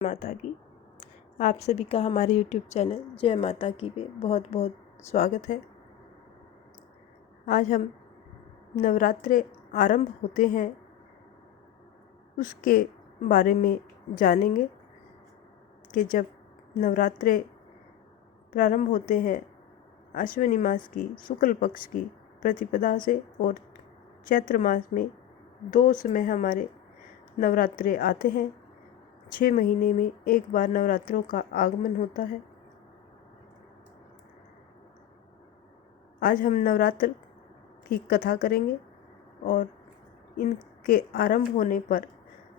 माता की। आप सभी का हमारे यूट्यूब चैनल जय माता की पे बहुत बहुत स्वागत है। आज हम नवरात्रे आरंभ होते हैं उसके बारे में जानेंगे कि जब नवरात्रे प्रारंभ होते हैं अश्विनी मास की शुक्ल पक्ष की प्रतिपदा से और चैत्र मास में 2 समय हमारे नवरात्रे आते हैं। 6 महीने में एक बार नवरात्रों का आगमन होता है। आज हम नवरात्र की कथा करेंगे और इनके आरंभ होने पर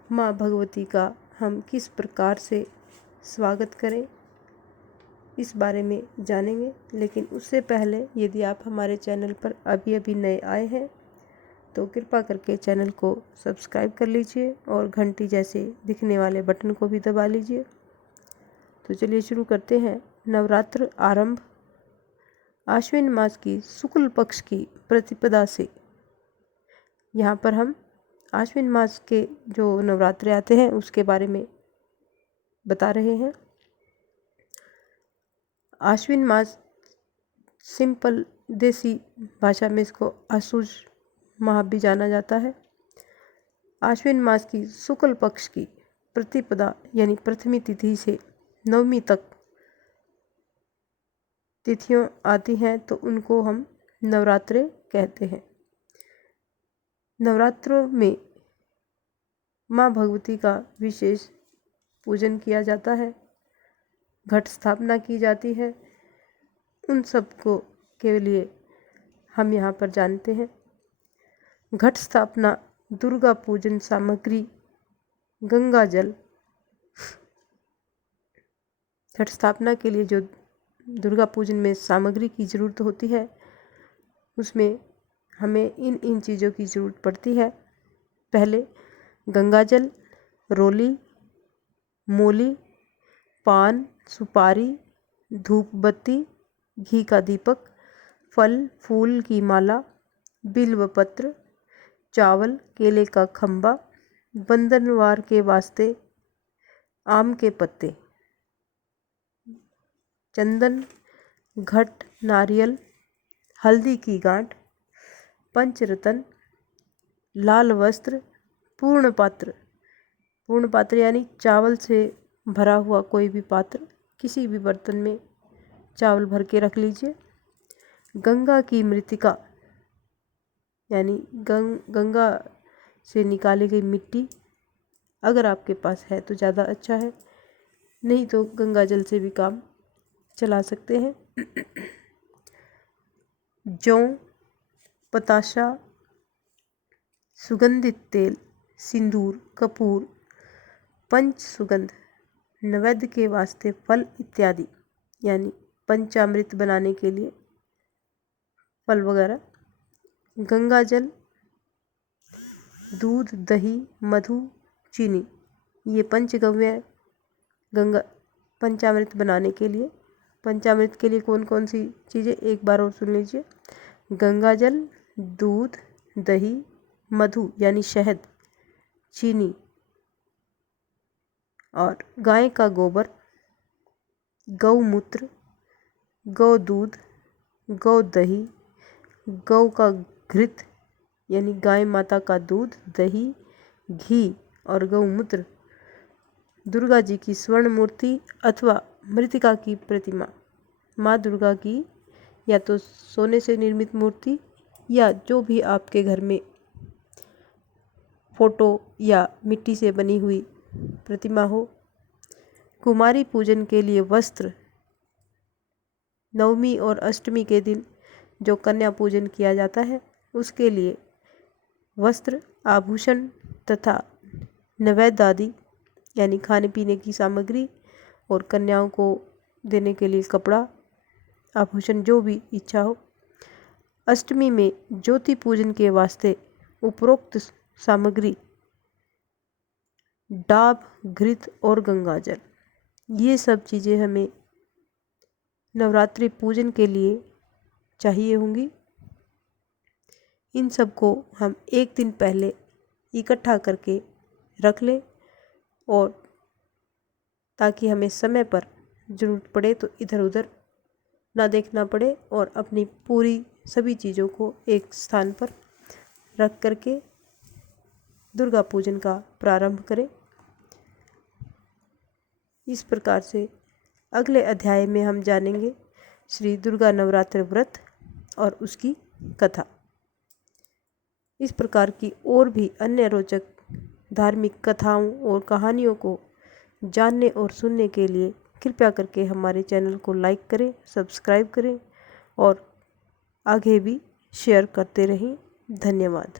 माँ भगवती का हम किस प्रकार से स्वागत करें इस बारे में जानेंगे। लेकिन उससे पहले यदि आप हमारे चैनल पर अभी नए आए हैं तो कृपा करके चैनल को सब्सक्राइब कर लीजिए और घंटी जैसे दिखने वाले बटन को भी दबा लीजिए। तो चलिए शुरू करते हैं। नवरात्र आरंभ आश्विन मास की शुक्ल पक्ष की प्रतिपदा से। यहाँ पर हम आश्विन मास के जो नवरात्रे आते हैं उसके बारे में बता रहे हैं। आश्विन मास सिंपल देसी भाषा में इसको आशुज माह भी जाना जाता है। आश्विन मास की शुक्ल पक्ष की प्रतिपदा यानी प्रथमी तिथि से नवमी तक तिथियां आती हैं तो उनको हम नवरात्रे कहते हैं। नवरात्रों में माँ भगवती का विशेष पूजन किया जाता है, घट स्थापना की जाती है। उन सब को के लिए हम यहाँ पर जानते हैं। घट स्थापना, दुर्गा पूजन सामग्री, गंगा जल। घट स्थापना के लिए जो दुर्गा पूजन में सामग्री की ज़रूरत होती है उसमें हमें इन चीज़ों की ज़रूरत पड़ती है। पहले गंगा जल, रोली, मूली, पान, सुपारी, धूप बत्ती, घी का दीपक, फल फूल की माला, बिल्व पत्र, चावल, केले का खंबा, बंधनवार के वास्ते आम के पत्ते, चंदन, घट, नारियल, हल्दी की गांठ, पंचरतन, लाल वस्त्र, पूर्ण पात्र यानी चावल से भरा हुआ कोई भी पात्र, किसी भी बर्तन में चावल भर के रख लीजिए। गंगा की मृतिका यानी गंगा से निकाली गई मिट्टी अगर आपके पास है तो ज़्यादा अच्छा है, नहीं तो गंगा जल से भी काम चला सकते हैं। जौ, पताशा, सुगंधित तेल, सिंदूर, कपूर, पंच सुगंध, नैवेद्य के वास्ते फल इत्यादि यानी पंचामृत बनाने के लिए फल वगैरह, गंगा जल, दूध, दही, मधु, चीनी, ये पंचगव्य गंगा पंचामृत बनाने के लिए। पंचामृत के लिए कौन कौन सी चीज़ें एक बार और सुन लीजिए। गंगा जल, दूध, दही, मधु यानी शहद, चीनी और गाय का गोबर, गौमूत्र, गौ दूध, गौ दही, गौ का घृत यानी गाय माता का दूध, दही, घी और गौमूत्र, दुर्गा जी की स्वर्ण मूर्ति अथवा मृतिका की प्रतिमा, माँ दुर्गा की या तो सोने से निर्मित मूर्ति या जो भी आपके घर में फोटो या मिट्टी से बनी हुई प्रतिमा हो। कुमारी पूजन के लिए वस्त्र, नवमी और अष्टमी के दिन जो कन्या पूजन किया जाता है उसके लिए वस्त्र, आभूषण तथा नैवेद्य आदि यानी खाने पीने की सामग्री और कन्याओं को देने के लिए कपड़ा, आभूषण जो भी इच्छा हो। अष्टमी में ज्योति पूजन के वास्ते उपरोक्त सामग्री डाब, घृत और गंगा जल, ये सब चीज़ें हमें नवरात्रि पूजन के लिए चाहिए होंगी। इन सब को हम एक दिन पहले इकट्ठा करके रख लें और ताकि हमें समय पर ज़रूरत पड़े तो इधर उधर ना देखना पड़े और अपनी पूरी सभी चीज़ों को एक स्थान पर रख करके दुर्गा पूजन का प्रारंभ करें। इस प्रकार से अगले अध्याय में हम जानेंगे श्री दुर्गा नवरात्र व्रत और उसकी कथा। इस प्रकार की और भी अन्य रोचक धार्मिक कथाओं और कहानियों को जानने और सुनने के लिए कृपया करके हमारे चैनल को लाइक करें, सब्सक्राइब करें और आगे भी शेयर करते रहें। धन्यवाद।